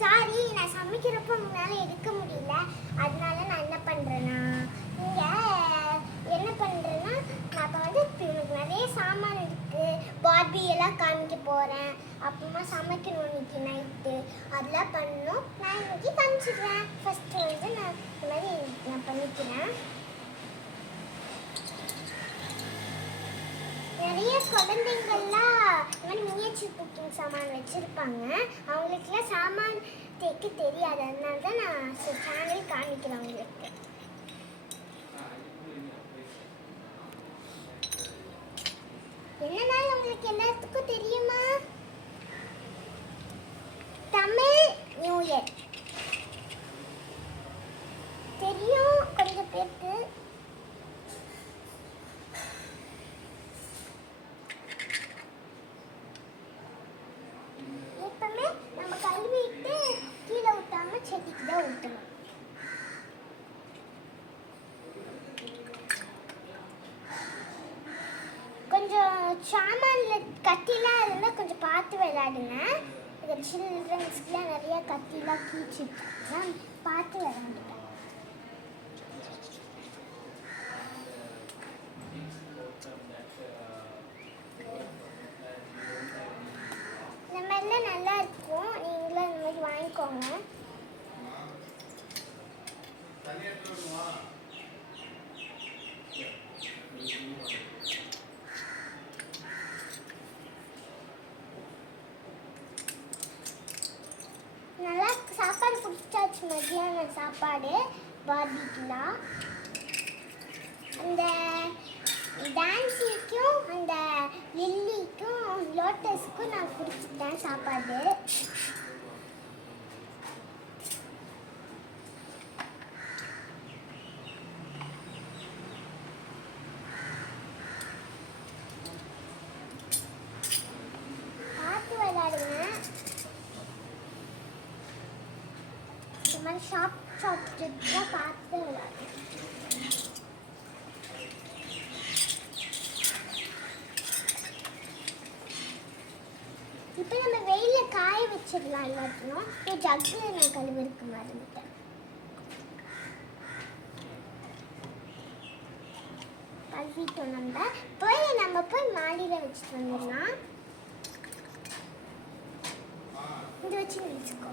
Sorry, நான் சமைக்கிறப்போ உங்களால் எடுக்க முடியல. அதனால நான் என்ன பண்ணுறேன்னா, இங்கே என்ன பண்ணுறேன்னா, நான் இப்போ வந்து எனக்கு நிறைய சாமான் இருக்குது. பார்பி எல்லாம் காமிக்க போகிறேன். அப்புறமா சமைக்கணும் இன்னைக்கு நைட்டு. அதெல்லாம் பண்ணணும். நான் இன்னைக்கு காமிச்சிடுறேன். ஃபஸ்ட்டு வந்து நான் இந்த மாதிரி நான் பண்ணிக்கிறேன். நிறைய குழந்தைங்கள்லாம் இந்த மாதிரி மினியேச்சர் குக்கிங் சாமான் வச்சுருப்பாங்க. அவங்களுக்குலாம் சாமான் தைக்க தெரியாது. அதனால தான் நான் சேனல் காமிக்கிறேன் அவங்களுக்கு. என்னன்னாலும் உங்களுக்கு எல்லாத்துக்கும் தெரியுமா? தமிழ் நியூ இயர் தெரியும் கொஞ்சம் பேருக்கு. எப்பவுமே நம்ம கழுவிட்டு கீழே ஊற்றாம செடிக்கு தான் ஊற்றணும். கொஞ்சம் சாமானில் கத்திலாம் இருந்தால் கொஞ்சம் பார்த்து விளையாடுங்க. இந்த சில்ட்ரன்ஸ்க்குலாம் நிறைய கத்திலாம் கீச்சிருக்காங்க, பார்த்து விளையாடுங்க. இந்த மாதிரிலாம் நல்லா இருக்கும். நீங்களும் இந்த மாதிரி வாங்கிக்கோங்க. நல்லா சாப்பாடு குடிச்சாச்சு. மதியான சாப்பாடு பார்பிக்குலாம். அந்த டான்ஸிக்கும் அந்த லில்லிக்கும் லோட்டஸுக்கும் நான் குடிச்சிட்டேன் சாப்பாடு. பார்த்து விளையாடுங்க. இந்த மாதிரி ஷார்ட் ட்ரிப்லாம் பார்த்து விளையாடுங்க. இப்போ நம்ம வெயிலில் காய வச்சிடலாம் எல்லாத்தையும். இப்போ ஜக்கில் நான் கழுவிருக்கு மறந்துட்டேன். கழுவிட்டோம். நம்ம போய் மாடியில் வச்சுட்டு வந்துடலாம். இது வச்சு நினச்சிக்கோ.